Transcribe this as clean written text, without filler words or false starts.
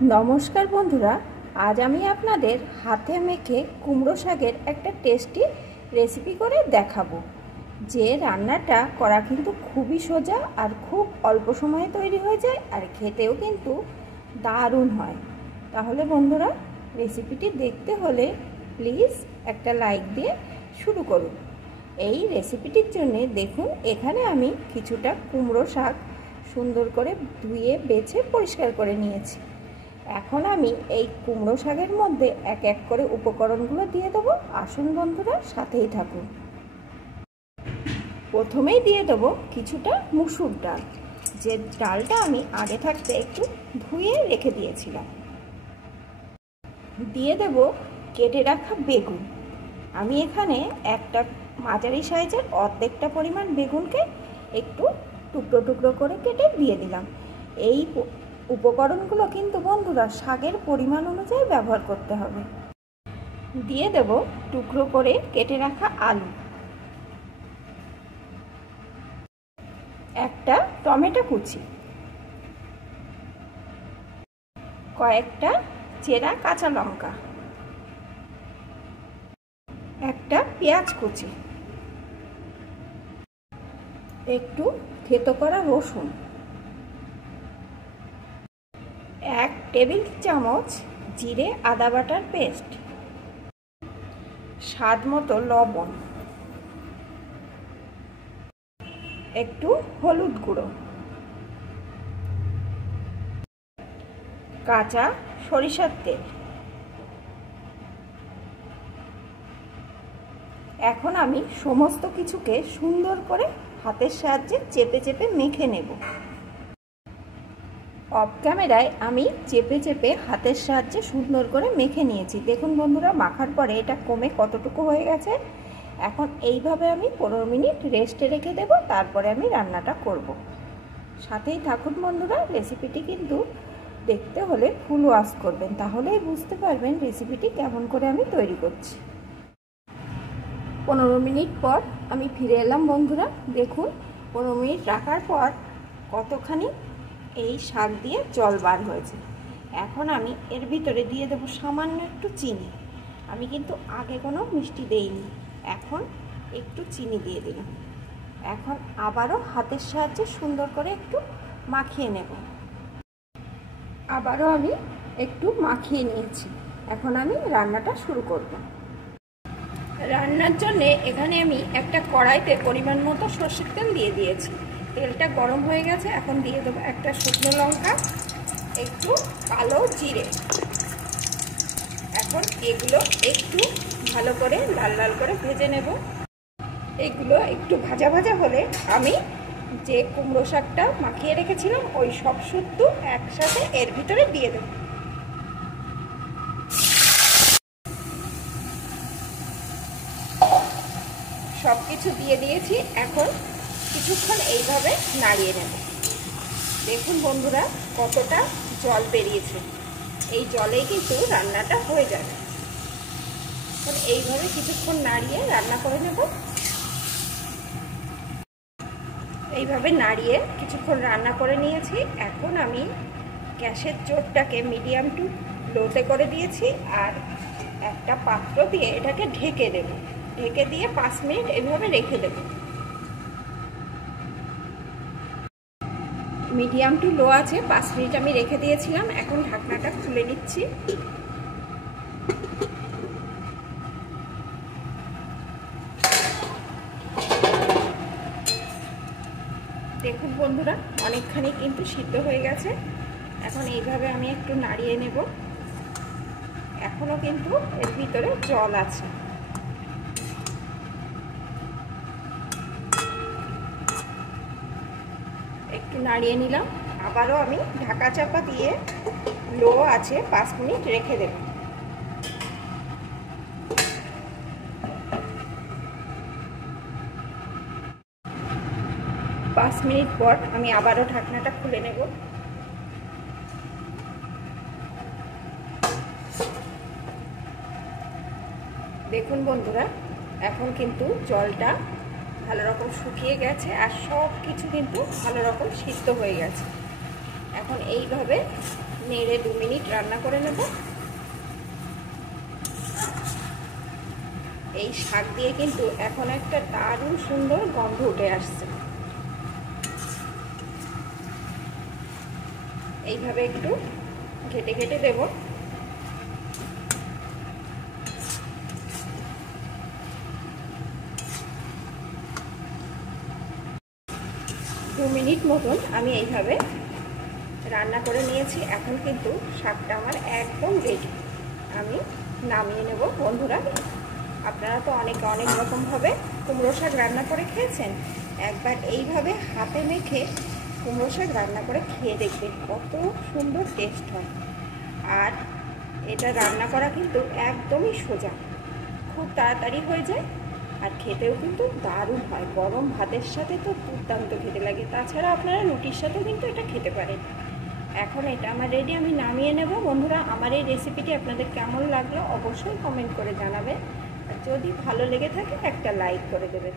নমস্কার বন্ধুরা, আজ আমি আপনাদের হাতে মেখে কুমড়ো শাকের একটা টেস্টি রেসিপি করে দেখাবো। যে রান্নাটা করা কিন্তু খুবই সোজা আর খুব অল্প সময়ে তৈরি হয়ে যায় আর খেতেও কিন্তু দারুণ হয়। তাহলে বন্ধুরা, রেসিপিটি দেখতে হলে প্লিজ একটা লাইক দিয়ে শুরু করুন। এই রেসিপিটির জন্য দেখুন, এখানে আমি কিছুটা কুমড়ো শাক সুন্দর করে ধুয়ে বেছে পরিষ্কার করে নিয়েছি। এখন আমি এই কুমড়ো শাকের মধ্যে এক এক করে উপকরণগুলো দিয়ে দেবো। আসুন বন্ধুরা, সাথেই থাকুন। প্রথমেই দিয়ে দেবো কিছুটা মুসুর ডাল, যে ডালটা আমি আগে থাকতে একটু ধুয়ে রেখে দিয়েছিলাম। দিয়ে দেব কেটে রাখা বেগুন। আমি এখানে একটা মাঝারি সাইজের অর্ধেকটা পরিমাণ বেগুনকে একটু টুকরো টুকরো করে কেটে দিয়ে দিলাম। এই উপকরণগুলো কিন্তু বন্ধুরা শাকের পরিমাণ অনুযায়ী ব্যবহার করতে হবে। দিয়ে দেব টুকরো করে কেটে রাখা আলু, একটা টমেটো কুচি, কয়েকটা চেরা কাঁচা লঙ্কা, একটা পেঁয়াজ কুচি, একটু থেতো করা রসুন, 1 টেবিল চামচ জিরে আদা বাটার পেস্ট, স্বাদ মতো লবণ, একটু হলুদ গুঁড়ো, কাঁচা সরিষার তেল। এখন আমি সমস্ত কিছুকে সুন্দর করে হাতের সাহায্যে চেপে চেপে মেখে নেব। অফ ক্যামেরায় আমি চেপে চেপে হাতের সাহায্যে সুন্দর করে মেখে নিয়েছি। দেখুন বন্ধুরা, মাখার পরে এটা কমে কতটুকু হয়ে গেছে। এখন এইভাবে আমি 15 মিনিট রেস্টে রেখে দেব, তারপরে আমি রান্নাটা করব। সাথেই থাকুন বন্ধুরা। রেসিপিটি কিন্তু দেখতে হলে ফুল ওয়াশ করবেন, তাহলেই বুঝতে পারবেন রেসিপিটি কেমন করে আমি তৈরি করছি। 15 মিনিট পর আমি ফিরে এলাম বন্ধুরা। দেখুন 15 মিনিট রাখার পর কতখানি এই শাক দিয়ে জল বার হয়েছে। এখন আমি এর ভিতরে দিয়ে দেবো সামান্য একটু চিনি। আমি কিন্তু আগে কোনো মিষ্টি দেইনি, এখন একটু চিনি দিয়ে দিলাম। এখন আবারও হাতের সাহায্যে সুন্দর করে একটু মাখিয়ে নেব। আবারও আমি একটু মাখিয়ে নিয়েছি। এখন আমি রান্নাটা শুরু করব। রান্নার জন্যে এখানে আমি একটা কড়াইতে পরিমাণ মতো সরষের তেল দিয়ে দিয়েছি। তেলটা গরম হয়ে গেছে। এখন দিয়ে দেবো একটা শুকনো লঙ্কা, একটু কালো জিরে। এখন এগুলো একটু ভালো করে লাল লাল করে ভেজে নেব। এগুলো একটু ভাজা ভাজা হলে আমি যে কুমড়ো শাকটা মাখিয়ে রেখেছিলাম ওই সব শুদ্ধ একসাথে এর ভিতরে দিয়ে দেব। সব কিছু দিয়ে দিয়েছি। এখন কিছুক্ষণ এইভাবে নাড়িয়ে নেব। দেখুন বন্ধুরা, কতটা জল বেরিয়েছে। এই জলেই কিন্তু রান্নাটা হয়ে যাবে। এখন এইভাবে কিছুক্ষণ নাড়িয়ে রান্না করে নেব। এইভাবে নাড়িয়ে কিছুক্ষণ রান্না করে নিয়েছি। এখন আমি গ্যাসের জোরটাকে মিডিয়াম টু লোতে করে দিয়েছি আর একটা পাত্র দিয়ে এটাকে ঢেকে দেব। ঢেকে দিয়ে 5 মিনিট এইভাবে রেখে দেব। মিডিয়াম টু লো আছে, 5 মিনিট আমি রেখে দিয়েছিলাম। এখন ঢাকনাটা খুলে নিচ্ছি। দেখুন বন্ধুরা, অনেকখানি কিন্তু সিদ্ধ হয়ে গেছে। এখন এইভাবে আমি একটু নাড়িয়ে নেব। এখনো কিন্তু এর ভিতরে জল আছে। একটু নাড়িয়ে নিলাম। আবারও আমি ঢাকা চাপা দিয়ে লো আছে 5 মিনিট রেখে দেব। পাঁচ মিনিট পর আমি আবারও ঢাকনাটা খুলে নেব। দেখুন বন্ধুরা, এখন কিন্তু জলটা ভালো রকম শুকিয়ে গেছে আর সব কিছু কিন্তু ভালো রকম সিদ্ধ হয়ে গেছে। এখন এইভাবে নেড়ে 2 মিনিট রান্না করে নেব। এই শাক দিয়ে কিন্তু এখন একটা দারুণ সুন্দর গন্ধ উঠে আসছে। এইভাবে একটু ঘেটে ঘেটে দেব। দু মিনিট মতন আমি এইভাবে রান্না করে নিয়েছি। এখন কিন্তু শাকটা আমার একদম রেডি। আমি নামিয়ে নেব। বন্ধুরা, আপনারা তো অনেক রকমভাবে কুমড়ো শাক রান্না করে খেয়েছেন, একবার এইভাবে হাতে মেখে কুমড়ো শাক রান্না করে খেয়ে দেখবেন, কত সুন্দর টেস্ট হয়। আর এটা রান্না করা কিন্তু একদমই সোজা, খুব তাড়াতাড়ি হয়ে যায়, আর খেতেও কিন্তু দারুণ হয়। গরম ভাতের সাথে তো দুর্দান্ত খেতে লাগে, তাছাড়া আপনারা রুটির সাথেও কিন্তু এটা খেতে পারেন। এখন এটা আমার রেডি, আমি নামিয়ে নেব। বন্ধুরা, আমার এই রেসিপিটি আপনাদের কেমন লাগলো অবশ্যই কমেন্ট করে জানাবেন, আর যদি ভালো লেগে থাকে একটা লাইক করে দেবেন।